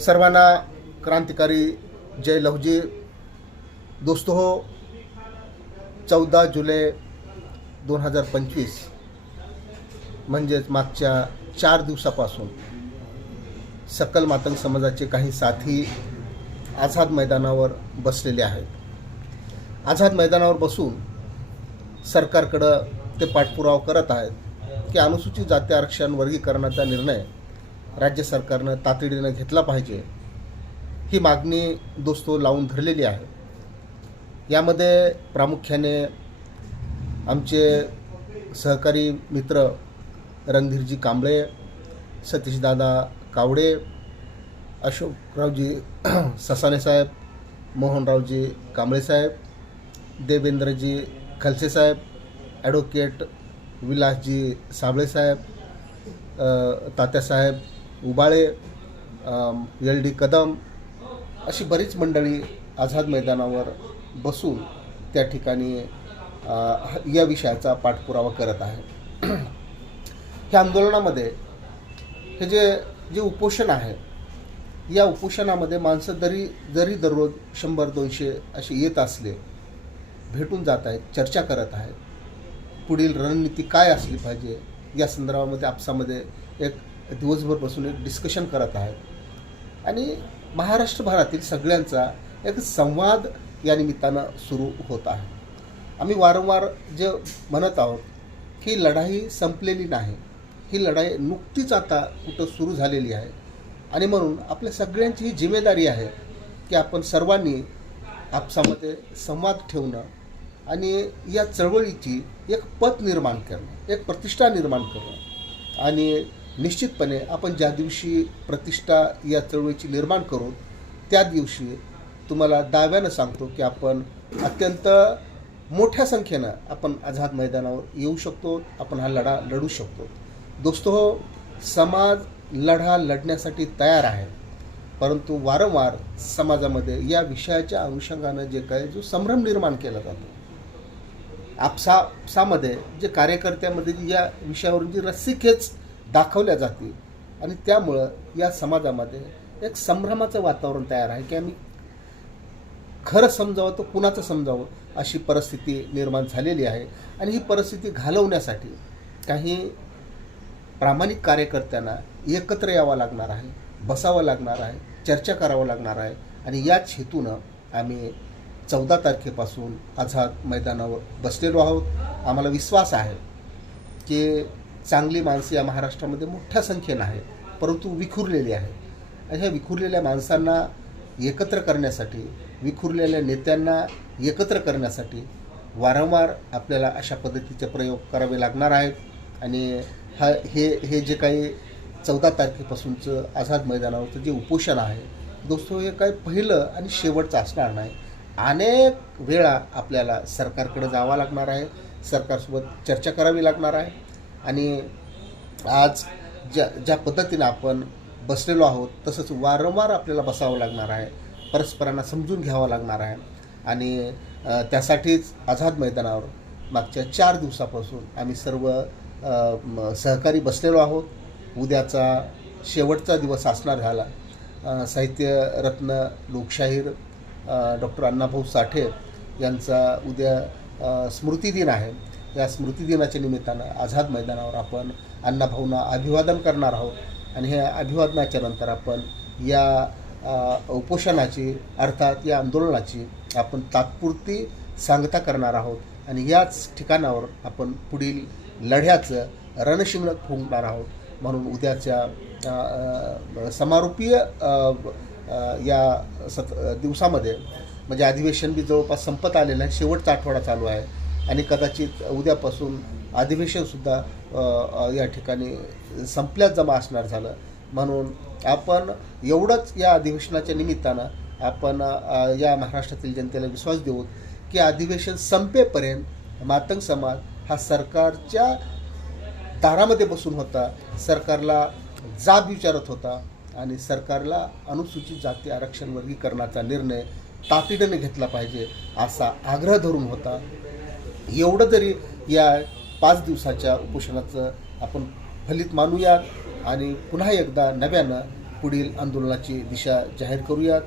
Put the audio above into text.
सर्वांना क्रांतिकारी जय लहुजी। दोस्तों हो, 14 जुलै 2025 म्हणजेच मागच्या 4 दिवसापासून सकल मातंग समाजाचे काही साथी आझाद मैदानावर बसलेले आहेत। आझाद मैदानावर बसून सरकारकडं ते पाठपुरावा करत आहेत की अनुसूचित जाती आरक्षण वर्गीकरणाचा निर्णय राज्य सरकारनं तातडीनं घेतला पाहिजे, ही मागणी दोस्तो लावून धरलेली आहे। यामध्ये प्रामुख्याने आमचे सहकारी मित्र रणधीरजी कांबळे, सतीशदादा कावडे, अशोकरावजी ससाने साहेब, मोहनरावजी कांबळे साहेब, देवेंद्रजी खलसे साहेब, ॲडव्होकेट विलासजी साबळे साहेब, तात्यासाहेब उबाळे, LD कदम, अशी बरीच मंडळी आझाद मैदानावर बसून त्या ठिकाणी या विषयाचा पाठपुरावा करत आहे। ह्या आंदोलनामध्ये हे जे उपोषण आहे, या उपोषणामध्ये माणसं जरी दररोज 100-200 असे येत असले, भेटून जात आहेत, चर्चा करत आहेत, पुढील रणनीती काय असली पाहिजे या संदर्भामध्ये आपसामध्ये एक दिवसभर बसून एक डिस्कशन करत आहेत आणि महाराष्ट्रभरातील सगळ्यांचा एक संवाद या निमित्तानं सुरू होत आहे। आम्ही वारंवार जे म्हणत आहोत, ही लढाई संपलेली नाही, ही लढाई नुकतीच आता कुठं सुरू झालेली आहे आणि म्हणून आपल्या सगळ्यांची ही जिम्मेदारी आहे की आपण सर्वांनी आपसामध्ये संवाद ठेवणं आणि या चळवळीची एक पत निर्माण करणं, एक प्रतिष्ठा निर्माण करणं। आणि निश्चितपणे आपण ज्या दिवशी प्रतिष्ठा या चळवळीची निर्माण करू, त्या दिवशी तुम्हाला दाव्यानं सांगतो की आपण अत्यंत मोठ्या संख्येनं आपण आझाद मैदानावर येऊ शकतो, आपण हा लढा लढू शकतो। दोस्तो हो, समाज लढा लढण्यासाठी तयार आहे, परंतु वारंवार समाजामध्ये या विषयाच्या अनुषंगानं जो संभ्रम निर्माण केला जातो, आपसामध्ये जे कार्यकर्त्यामध्ये या विषयावरून जी रस्सीखेच दाखवल्या जाते आणि त्यामुळं या समाजामध्ये एक संभ्रमाचं वातावरण तयार आहे की आम्ही खरं समजावं तर कुणाचं समजावं अशी परिस्थिती निर्माण झालेली आहे। आणि ही परिस्थिती घालवण्यासाठी काही प्रामाणिक कार्यकर्त्यांना एकत्र यावं लागणार आहे, बसावं लागणार आहे, चर्चा करावं लागणार आहे आणि याच हेतूनं आम्ही 14 तारखेपासून आझाद मैदानावर बसलेलो आहोत। आम्हाला विश्वास आहे की चांगली माणसं या महाराष्ट्रामध्ये मोठ्या संख्येनं आहे, परंतु विखुरलेली आहे आणि ह्या विखुरलेल्या माणसांना एकत्र करण्यासाठी, विखुरलेल्या नेत्यांना एकत्र करण्यासाठी वारंवार आपल्याला अशा पद्धतीचे प्रयोग करावे लागणार आहेत। आणि हे जे काही 14 तारखेपासूनचं आझाद मैदानावरचं जे उपोषण आहे दोस्तो, हे काही पहिलं आणि शेवटचं असणार नाही। अनेक वेळा आपल्याला सरकारकडे जावं लागणार आहे, सरकारसोबत चर्चा करावी लागणार आहे आणि आज ज्या पद्धतीनं आपण बसलेलो आहोत तसंच वारंवार आपल्याला बसावं लागणार आहे, परस्परांना समजून घ्यावं लागणार आहे आणि त्यासाठीच आझाद मैदानावर मागच्या 4 दिवसापासून आम्ही सर्व सहकारी बसलेलो आहोत। उद्याचा शेवटचा दिवस असणार झाला। साहित्यरत्न लोकशाहीर डॉक्टर अण्णाभाऊ साठे यांचा उद्या स्मृतिदिन आहे। या स्मृतिदिनाच्या निमित्तानं आझाद मैदानावर आपण अण्णाभाऊंना अभिवादन करणार आहोत आणि ह्या अभिवादनाच्या नंतर आपण या उपोषणाची अर्थात या आंदोलनाची आपण तात्पुरती सांगता करणार आहोत आणि याच ठिकाणावर आपण पुढील लढ्याचं रणशिंगण फुंकणार आहोत। म्हणून उद्याच्या समारोपीय या दिवसामध्ये म्हणजे अधिवेशन बी जवळपास संपत आलेलं आहे, शेवटचा आठवडा चालू आहे आणि कदाचित उद्यापासून अधिवेशनसुद्धा या ठिकाणी संपल्यात जमा असणार झालं। म्हणून आपण एवढंच या अधिवेशनाच्या निमित्तानं आपण या महाराष्ट्रातील जनतेला विश्वास देऊ की अधिवेशन संपेपर्यंत मातंग समाज हा सरकारच्या दारामध्ये बसून होता, सरकारला जाब विचारत होता आणि सरकारला अनुसूचित जाती आरक्षण वर्गीकरणाचा निर्णय तातडीने घेतला पाहिजे असा आग्रह धरून होता। एवढं जरी या 5 दिवसाच्या उपोषणाचं आपण फलित मानूयात आणि पुन्हा एकदा नव्यानं पुढील आंदोलनाची दिशा जाहीर करूयात.